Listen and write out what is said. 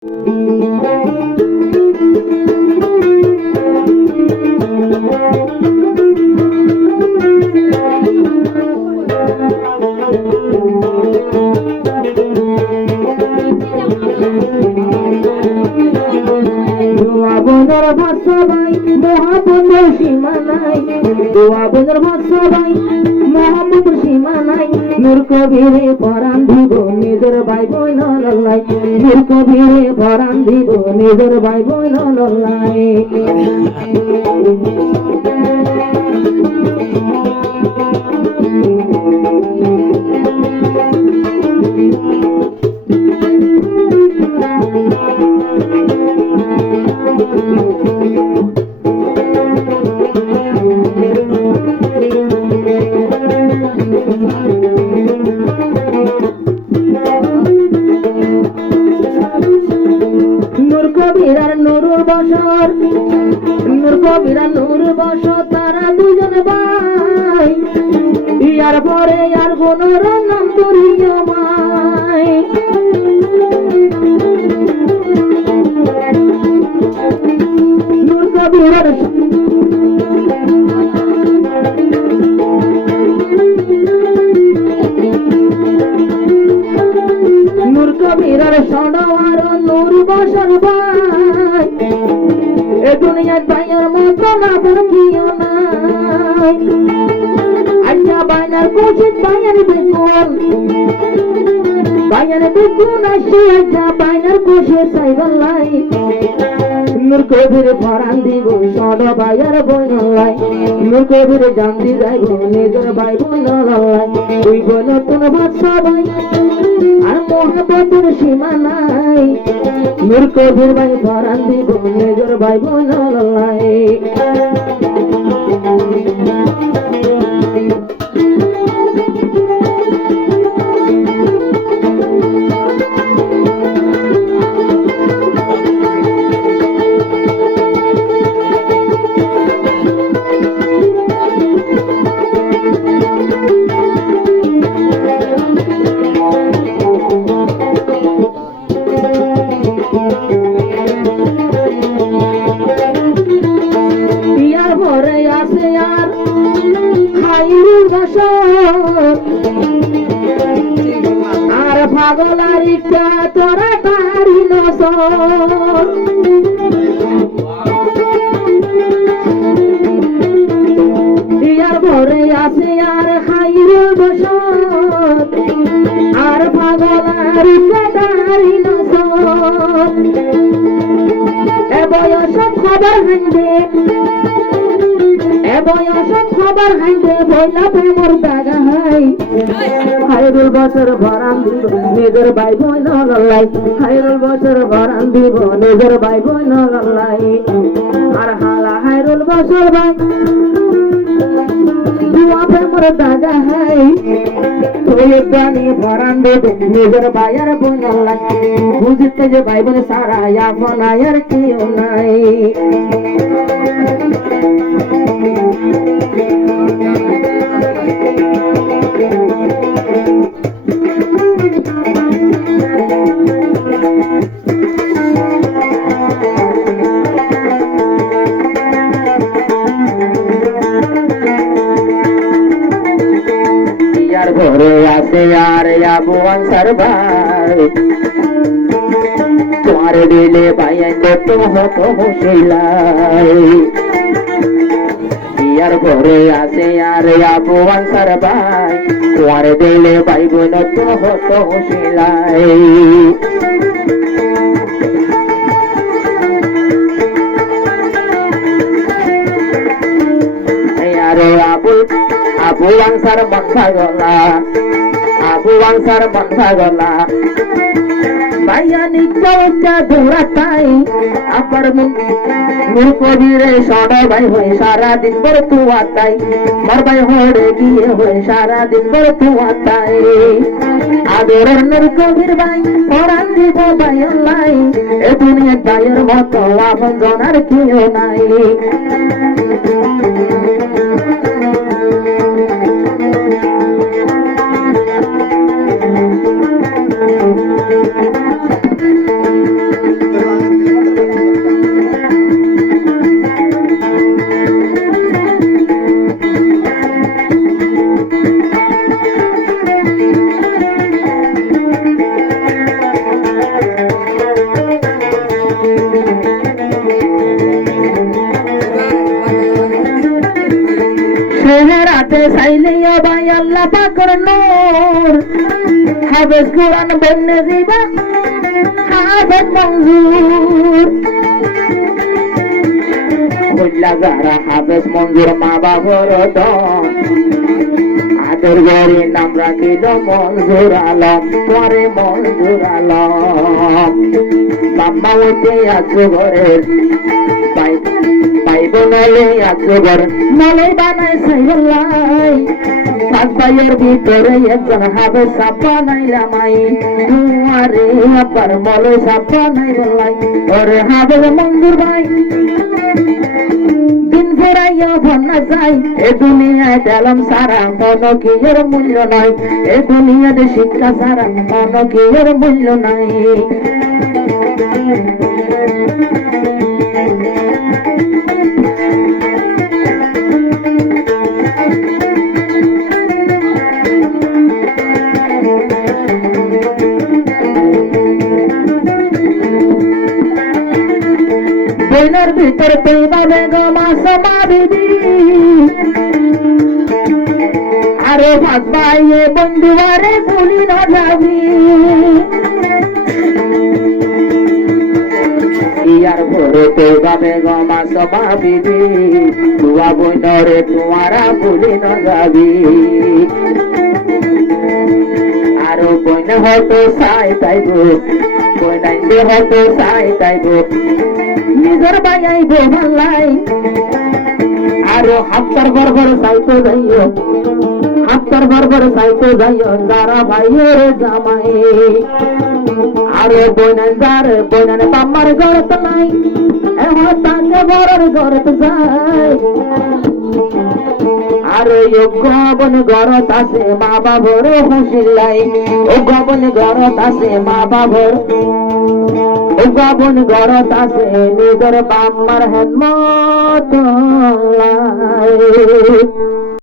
সবাই মহাপুরের সীমা নাই, দোয়া বোঝার সবাই মহাপুরের সীমা নাই। নূর কবিরে পরাণ দিব নিজের ভাই বোন লল্লাই, নূর কবিরে পরাণ দিব নিজের ভাই বোন লল্লাই। নূর কবিরার নূর বসর, নূর কবিরার নূর বসর, তারা দুজন ভাই। ইয়ার পরে আর গুণর নাম তুরিও মাই। নূর কবিরার নূর কবিরার সড়ার নূর বসর ভাই। এ দুনিয়ায় ভাইয়ের মতো না বকিও নাই। আচ্ছা বাইনার কোশিস বাইয়ার বেকুন, বাইয়ার বেকুন আসি। আচ্ছা বাইনার কোশিস সাইবাল্লাই। নূর কবির ফরান দিব সড় বাইয়ার বোন লাই, নূর কবির জান দি যাইব নিজের ভাই বোন লাই। দুই বোন নতুন ভাত সবাই আর মহাবতের সীমা নাই। নূর কবির ভাই ফরান দিব নিজের ভাই বোন লাই। আর পাগলার ইচ্ছা তোরা তারি নসর। ইয়ার ঘরে আছে আর খাইর বসর, আর পাগলার ইচ্ছা তারি নসর। এ বয়স খবর হাইবে, এ বয়স খবর হাইবে বইলা প্রেমর দাগা হাই। হাইরুল বছর ভরান দিব নিজের ভাই বোন লল্লাই, হাইরুল বছর ভরান দিব নিজের ভাই বোন লল্লাই। আর হালা হাইরুল বছর ভাই দুয়া প্রেমর দাগা হাই। তুই প্রাণী ভরান দিব নিজের ভাইয়ের বোন লল্লাই। বুঝতে যে ভাই বোন সারা আপন আয়ের কেউ নাই। ঘরে আছে আর আবু আনসার ভাই। তোমার দিলে পাইয়াই তো হতো মুশিলাই। ইয়ার ঘরে আছে আর আবু আনসার ভাই। তোমার দিলে ভাই বোন তো হতো মুশিলাই। আবু আনসার বন্ধা গলা, আবু আনসার বন্ধা গলা। ভাইয়া নিচা ধরা তাই আবার নূর কবিরে সড় ভাই হয়ে সারা দিন বড় তুয়া তাই। মার ভাই হরে গিয়ে হয়ে সারা দিন বড় তুয়া তাই। আদরের নূর কবির ভাই পরাণ দিব ভাই লাই। এ দুনিয়া গায়ের মতো আপন জনার কেউ নাই। হাতে চাইলেও ভাই আল্লাহ পাকের নূর হাফেজ কোরআন বন্যে দিবা হাফেজ মঞ্জুর হইলা যারা হাফেজ মঞ্জুর মা বাবার দন আদর গরি নাম রাখিল মঞ্জুর আলম পরে মঞ্জুর আলম বাবা উঠে আছো ঘরের পাইব নলে আছো ঘর নলে বানাই সাইলাই পাঁচ ভাইয়ের ভিতরে একজন হাফেজ সাপা নাইলাম আই তোমারে আবার মলে সাপা নাই বলাই ওরে হাফেজ মঞ্জুর ভাই দিন ঘুরাইয়া ভন্না যাই এ দুনিয়ায় দিলাম সারা মন কি এর মূল্য নাই এ দুনিয়াতে শিক্ষা সারা মন কি এর মূল্য নাই বইনের ভিতর পেবা বেগম আসমা বিবি আরে ভাত ভাইয়ে বন্ধু আরে ভুলি না যাবি ইয়ার ভরে পেবা বেগম আসমা বিবি তুয়া বইনরে তুয়ারা ভুলি না যাবি আরো বইন হয়তো চাই তাইব বইনাইন্দে হয়তো চাই তাইব নিজের বাইয়াই ভালাই আরো হাফতার গর্বর চাইতে যাইও হাফতার গর্বর চাইতে যাইও যারা ভাইয়ের জামাই আরো বইনাই যারে বইনানে বাম্মার ঘরত নাই এখন তাকে বড়র ঘরত যাই আরে গবন ঘরত আছে মা বাবর হুশিলাই ও গবন ঘরত আছে মা বাবর গবন ঘরত আছে নিজের বাম্মার হেনমত